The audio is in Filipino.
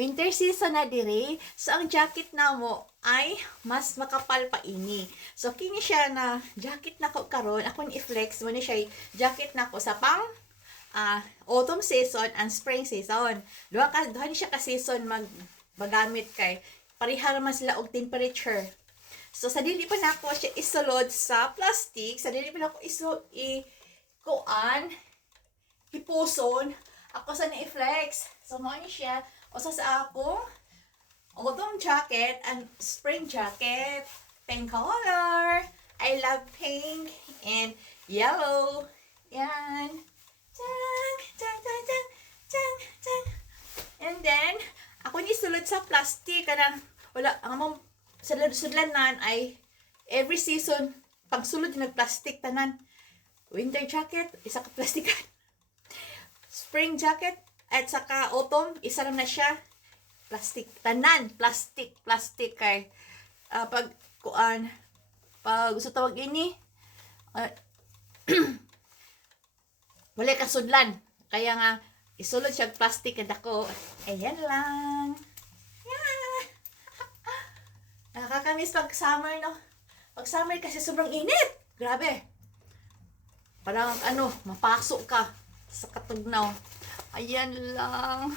winter season na dire. So ang jacket na mo ay mas makapal pa ini. So kini siya na jacket na ko karon, ako ni i-flex mo ni siya jacket na ko sa pang autumn season and spring season. Duha ni siya ka season magamit kay pareha man sila og temperature. So sa dili pa nako siya isulod sa plastic, sa dili pa nako ipuson ako sa ni-flex. So mo ni siya usa sa akong autumn jacket and spring jacket. Pink color. I love pink and yellow. Yan. Tang, tang, tang, tang, tang, tang. And then, ako ni sulod sa plastic. Kanang, wala, ang among sudlanan ay every season, pag sulod yung nag-plastic tanan. Winter jacket, isa ka plastikan. Spring jacket, at saka autumn, isa na siya. Plastic. Tanan. Plastic kay pag gusto tawag ini wala kasudlan. Kaya nga, isulod siya plastic na dako. Ayan lang. Yeah. Nakakamiss pag summer, no? Pag summer kasi sobrang init. Grabe. Parang mapasok ka sa katugnaw. Ayan lang.